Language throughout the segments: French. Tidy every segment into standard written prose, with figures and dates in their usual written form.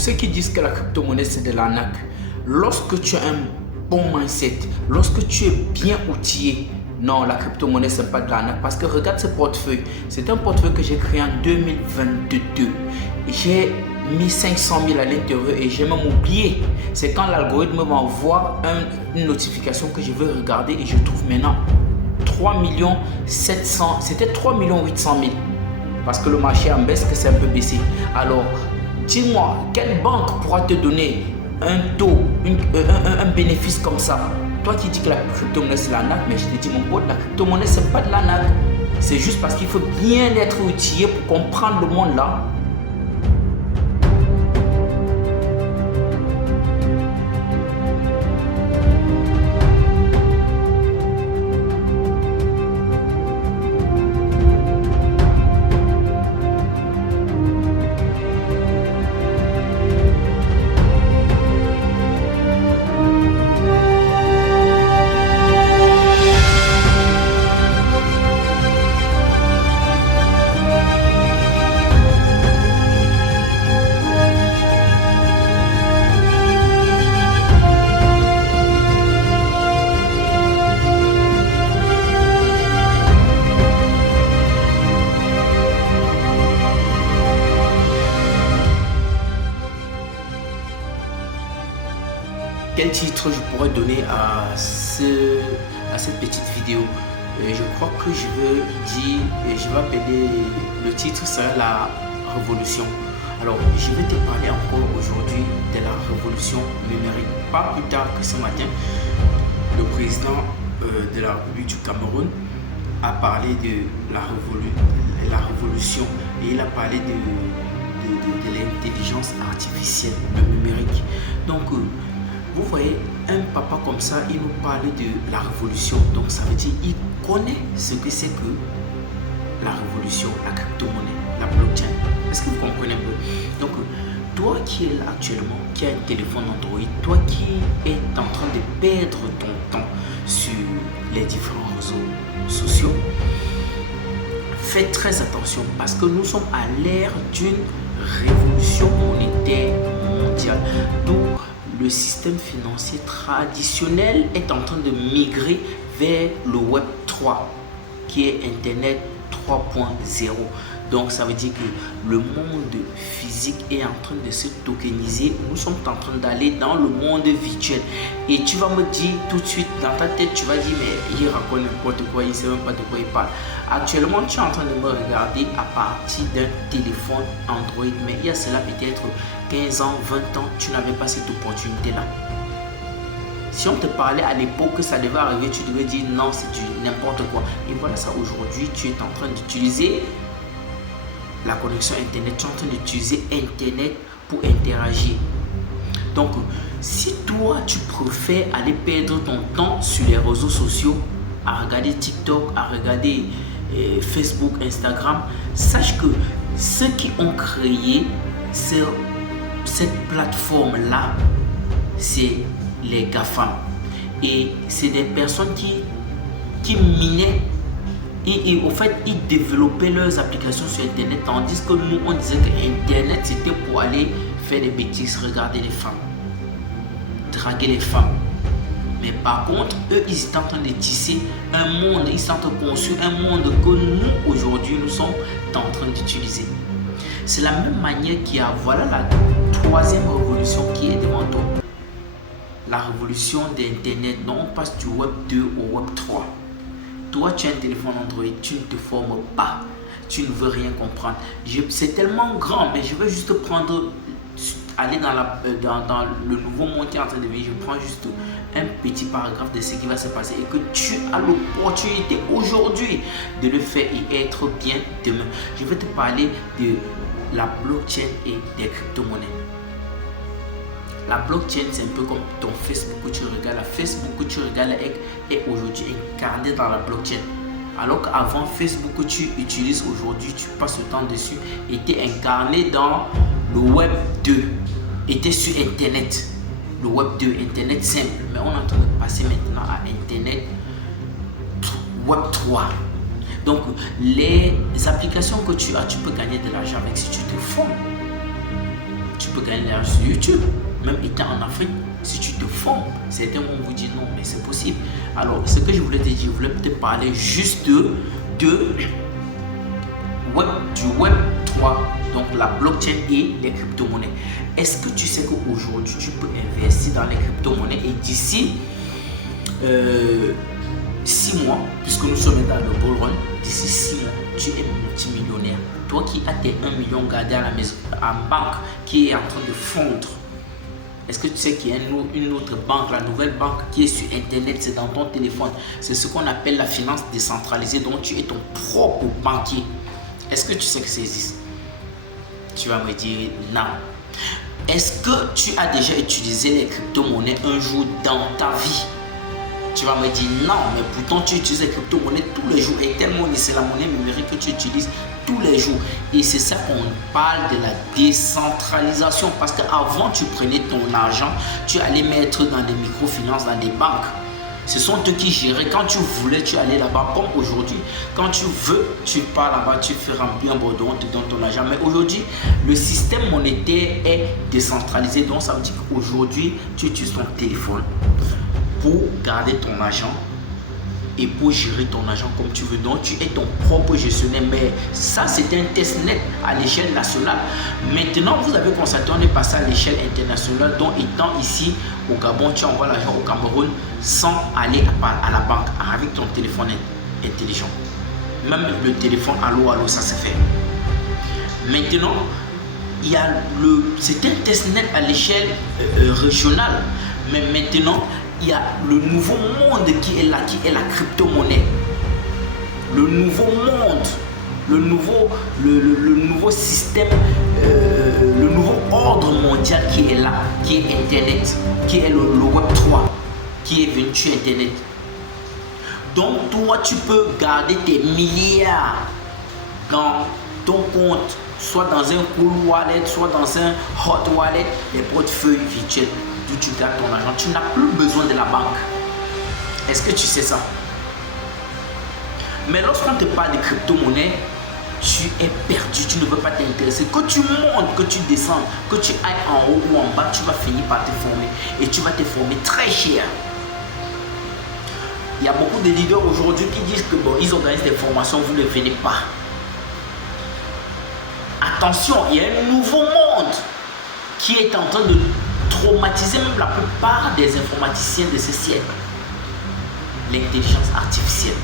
ceux qui disent que la crypto-monnaie c'est de l'arnaque, lorsque tu as un bon mindset, lorsque tu es bien outillé, non, la crypto-monnaie c'est pas de l'arnaque. Parce que regarde ce portefeuille, c'est un portefeuille que j'ai créé en 2022. J'ai mis 500 000 à l'intérieur et j'ai même oublié. C'est quand l'algorithme m'envoie une notification que je veux regarder et je trouve maintenant 3 700 000, c'était 3 800 000 parce que le marché en baisse, que c'est un peu baissé. Alors dis-moi, quelle banque pourra te donner un taux, un bénéfice comme ça? Toi qui dis que la crypto-monnaie c'est l'arnaque, mais je te dis mon pote, la crypto-monnaie c'est pas de l'arnaque. C'est juste parce qu'il faut bien être outillé pour comprendre le monde là. Quel titre je pourrais donner à cette petite vidéo? Je crois que je vais dire, je vais appeler, le titre sera la révolution. Alors je vais te parler encore aujourd'hui de la révolution numérique. Pas plus tard que ce matin, le président de la République du Cameroun a parlé de la révolution et il a parlé de l'intelligence artificielle, le numérique. Donc vous voyez, un papa comme ça, il nous parle de la révolution. Donc ça veut dire qu'il connaît ce que c'est que la révolution, la crypto-monnaie, la blockchain. Est-ce que vous comprenez un peu? Donc toi qui es là actuellement, qui a un téléphone Android, toi qui es en train de perdre ton temps sur les différents réseaux sociaux, fais très attention parce que nous sommes à l'ère d'une révolution monétaire mondiale. Donc le système financier traditionnel est en train de migrer vers le Web 3, qui est Internet 3.0. Donc ça veut dire que le monde physique est en train de se tokeniser. Nous sommes en train d'aller dans le monde virtuel. Et tu vas me dire tout de suite dans ta tête, tu vas dire mais il raconte n'importe quoi, il ne sait même pas de quoi il parle. Actuellement, tu es en train de me regarder à partir d'un téléphone Android. Mais il y a cela peut-être 15 ans, 20 ans, tu n'avais pas cette opportunité-là. Si on te parlait à l'époque que ça devait arriver, tu devais dire non, c'est du n'importe quoi. Et voilà ça, aujourd'hui, tu es en train d'utiliser la connexion Internet, tu es en train d'utiliser Internet pour interagir. Donc, si toi, tu préfères aller perdre ton temps sur les réseaux sociaux, à regarder TikTok, à regarder Facebook, Instagram, sache que ceux qui ont créé cette plateforme-là, c'est les GAFAM. Et c'est des personnes qui minaient et au fait, ils développaient leurs applications sur Internet, tandis que nous, on disait que Internet, c'était pour aller faire des bêtises, regarder les femmes, draguer les femmes. Mais par contre, eux, ils étaient en train de tisser un monde, ils sont en train de construire un monde que nous, aujourd'hui, nous sommes en train d'utiliser. C'est la même manière qu'il y a, voilà la troisième révolution qui est devant toi. La révolution d'Internet, donc on passe du Web 2 au Web 3. Toi, tu as un téléphone Android, tu ne te formes pas, tu ne veux rien comprendre. C'est tellement grand, mais je vais juste aller dans le nouveau monde qui est en train de venir. Je prends juste un petit paragraphe de ce qui va se passer et que tu as l'opportunité aujourd'hui de le faire et être bien demain. Je vais te parler de la blockchain et des crypto-monnaies. La blockchain, c'est un peu comme ton Facebook que tu regardes. La Facebook que tu regardes est aujourd'hui incarnée dans la blockchain. Alors qu'avant, Facebook que tu utilises aujourd'hui, tu passes le temps dessus, était incarné dans le Web 2, était sur Internet. Le Web 2, Internet simple. Mais on est en train de passer maintenant à Internet Web 3. Donc, les applications que tu as, tu peux gagner de l'argent avec si tu te formes. tu peux gagner de l'argent sur YouTube, même étant en Afrique, si tu te formes. Certains vont vous dire non, mais c'est possible. Alors, ce que je voulais te dire, je voulais te parler juste du Web 3, donc la blockchain et les crypto-monnaies. Est-ce que tu sais qu'aujourd'hui, tu peux investir dans les crypto-monnaies et d'ici 6 mois, puisque nous sommes dans le bull run, d'ici 6 mois, tu es multimillionnaire. Toi qui as tes 1 million gardés à la maison, en banque, qui est en train de fondre. Est-ce que tu sais qu'il y a une autre banque, la nouvelle banque qui est sur Internet, c'est dans ton téléphone. C'est ce qu'on appelle la finance décentralisée, donc tu es ton propre banquier. Est-ce que tu sais que ça existe? Tu vas me dire non. Est-ce que tu as déjà utilisé les crypto-monnaies un jour dans ta vie? Tu vas me dire non, mais pourtant tu utilises les crypto-monnaies tous les jours. Et tellement c'est la monnaie numérique que tu utilises tous les jours. Et c'est ça qu'on parle de la décentralisation. Parce qu'avant, tu prenais ton argent, tu allais mettre dans des microfinances, dans des banques. Ce sont eux qui géraient. Quand tu voulais, tu allais là-bas. Comme aujourd'hui, quand tu veux, tu pars là-bas, tu fais remplir un bordeaux, on te donne ton argent. Mais aujourd'hui, le système monétaire est décentralisé. Donc, ça veut dire qu'aujourd'hui, tu utilises ton téléphone pour garder ton argent et pour gérer ton argent comme tu veux. Donc, tu es ton propre gestionnaire. Mais ça, c'est un test net à l'échelle nationale. Maintenant, vous avez constaté, on est passé à l'échelle internationale. Donc, étant ici au Gabon, tu envoies l'argent au Cameroun sans aller à la banque avec ton téléphone intelligent. Même le téléphone allô, ça se fait. Maintenant, il y a c'est un test net à l'échelle régionale. Mais maintenant, il y a le nouveau monde qui est là, qui est la crypto-monnaie. Le nouveau monde, le nouveau système, le nouveau ordre mondial qui est là, qui est Internet, qui est le Web 3, qui est venu sur Internet. Donc toi, tu peux garder tes milliards dans ton compte, soit dans un cool wallet, soit dans un hot wallet, des portefeuilles virtuels. Où tu gardes ton argent, tu n'as plus besoin de la banque. Est-ce que tu sais ça? Mais lorsqu'on te parle de crypto-monnaie, tu es perdu, tu ne veux pas t'intéresser. Que tu montes, que tu descends, que tu ailles en haut ou en bas, tu vas finir par te former. Et tu vas te former très cher. Il y a beaucoup de leaders aujourd'hui qui disent que bon, ils organisent des formations, vous ne venez pas. Attention, il y a un nouveau monde qui est en train de traumatiser même la plupart des informaticiens de ce siècle. L'intelligence artificielle.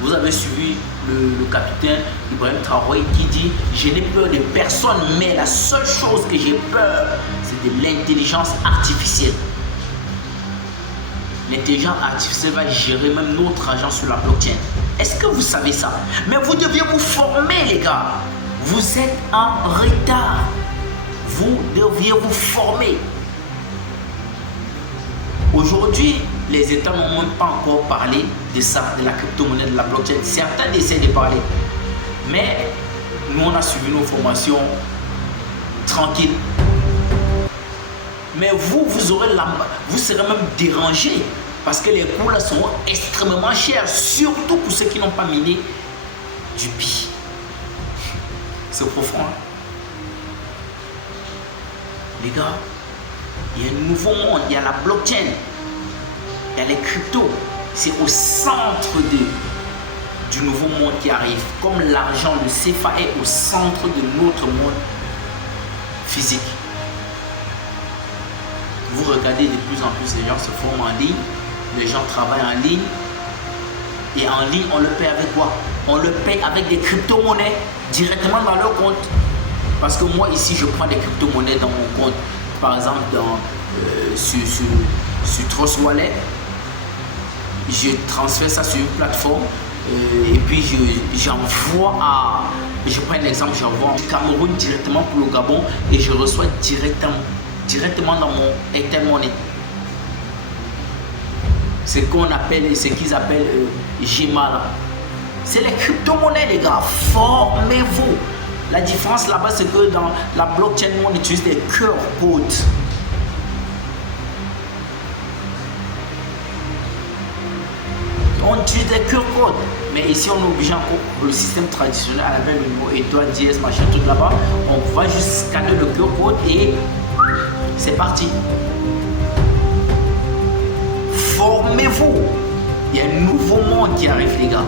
Vous avez suivi le capitaine Ibrahim Traoré qui dit « Je n'ai peur de personne, mais la seule chose que j'ai peur, c'est de l'intelligence artificielle. » L'intelligence artificielle va gérer même notre argent sur la blockchain. Est-ce que vous savez ça? Mais vous deviez vous former, les gars. Vous êtes en retard. Vous deviez vous former. Aujourd'hui, les États n'ont même pas encore parlé de ça, de la crypto-monnaie, de la blockchain. Certains essaient de parler. Mais nous, on a suivi nos formations tranquilles. Mais vous serez même dérangé parce que les coûts là sont extrêmement chers, surtout pour ceux qui n'ont pas miné du Pi. C'est profond, hein? Les gars, il y a un nouveau monde, il y a la blockchain, il y a les cryptos. C'est au centre du nouveau monde qui arrive. Comme l'argent, le CFA est au centre de notre monde physique. Vous regardez de plus en plus, les gens se forment en ligne, les gens travaillent en ligne. Et en ligne, on le paie avec quoi? On le paie avec des crypto-monnaies directement dans leur compte. Parce que moi ici, je prends des crypto-monnaies dans mon compte. Par exemple, sur Trust Wallet, je transfère ça sur une plateforme et puis j'envoie à... Je prends l'exemple, j'envoie du Cameroun directement pour le Gabon et je reçois directement dans mon Airtel Money. C'est ce qu'ils appellent GEMA. C'est les crypto-monnaies, les gars. Formez-vous. La différence là-bas, c'est que dans la blockchain, on utilise des QR codes. On utilise des QR codes. Mais ici, on est obligé encore pour le système traditionnel avec le numéro étoile, dièse, machin, tout là-bas. On va juste scanner le QR code et c'est parti. Formez-vous. Il y a un nouveau monde qui arrive, les gars.